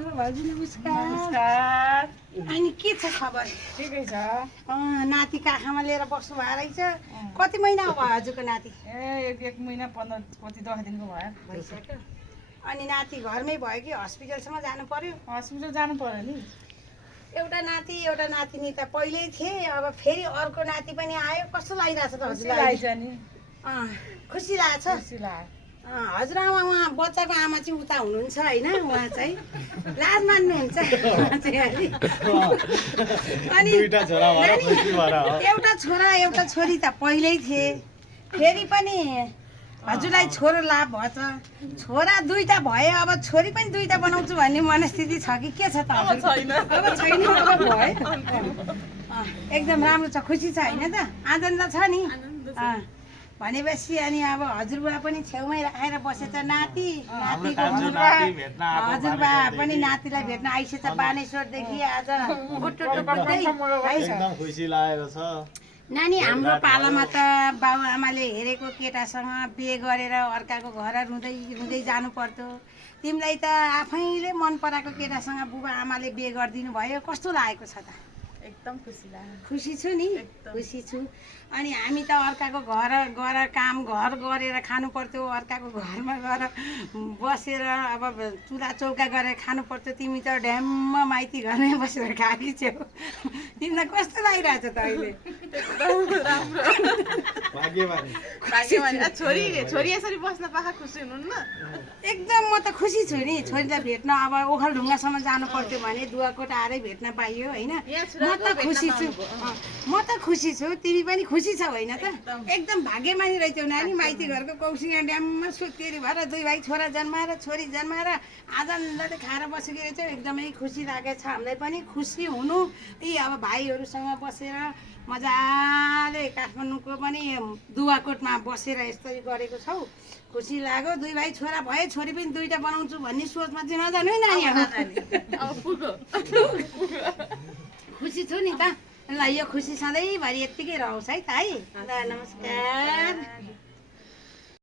भाउजू नमस्कार। नमस्कार। अनि के छ खबर? ठिकै छ। नाति काखमा लिएर बस्नु भएको रहेछ। कति महिना भयो हजुरको नाति? एक महिना 15 कति 10 दिनको भयो। भइसक्यो। अनि नाति घरमै भयो कि हस्पिटलसम्म जानु पर्यो? हस्पिटल जानु पर्यो नि। एउटा नाति एउटा नातिनी त पहिल्यै थिए, अब फेरि अर्को नाति पनि आयो। कस्तो लागिरहेछ त खुसी हजुरलाई? लाग्छ नि। खुसी लागेछ? खुसी लाग्यो। हजुरआमा उहाँ बच्चाको आमा चाहिँ उता हुनुहुन्छ होइन? उहाँ चाहिँ लाज मान्नुहुन्छ उहाँ चाहिँ अलि। अनि एउटा छोरा एउटा छोरी त पहिल्यै थिए, फेरि पनि हजुरलाई छोरो लाभ भएछ। छोरा दुईटा भए, अब छोरी पनि दुईटा बनाउँछु भन्ने मनस्थिति छ कि के छ त? अब छैन। अब छैन, अब भयो। एकदम राम्रो छ, खुसी छ होइन त? आनन्द छ नि? भनेपछि अनि अब हजुरबा पनि छेउमै राखेर बसेछ। नातिको हजुरबा पनि नातिलाई भेट्न आइसेछ बानेश्वरदेखि आज बुटुटु बुट्दै। एकदम खुसी लागेको छ। नानी, हाम्रो पालामा त बाउ आमाले हेरेको केटासँग बिहे गरेर अर्काको घर रुँदै रुँदै जानु पर्थ्यो। तिमीलाई त आफैले मन पराएको केटासँग बुबा आमाले बिहे गरिदिनु भयो। कस्तो लागेको छ त? एकदम खुसी लाग्यो। खुसी छु नि, खुसी छु। अनि हामी त अर्काको घर गएर काम घर गरेर खानु पर्थ्यो, अर्काको घरमा गएर बसेर अब चुल्हा चौका गरेर खानु पर्थ्यो। तिमी त ड्याम्म माइती घरमै बसेर खाएकी छेउ। तिमीलाई कस्तो लागिरहेछ त अहिले? राम्रो। भाग्यमानी। छोरी यसरी बस्न पाखा खुसी हुनुहुन्न? एकदम म त खुसी छु नि। छोरीलाई भेट्न अब ओखलढुङ्गासम्म जानु पर्थ्यो भने दुवाकोट आएरै भेट्न पाइयो होइन? म त खुसी छु। म त खुसी छु, तिमी पनि खुसी छौ होइन त? एकदम भाग्यमानी रहेछौ नानी। माइती घरको कौसिया ड्याममा सुत्केरी भएर दुई भाइ छोरा जन्माएर छोरी जन्माएर आजन्दाले खाएर बसेको रहेछौ। एकदमै खुसी लागेको छ हामीलाई पनि। खुसी हुनु यी अब भाइहरूसँग बसेर मजाले काठमाडौँको पनि दुवाकोटमा बसेर यस्तै गरेको छौ। खुसी लाग्यो। दुई भाइ छोरा भए, छोरी पनि दुईटा बनाउँछु भन्ने सोचमा चाहिँ नजानु है नानीहरू। खुसी छु नि त। ल, यो खुसी सधैँभरि यत्तिकै रहोस् है त है। ल, नमस्कार।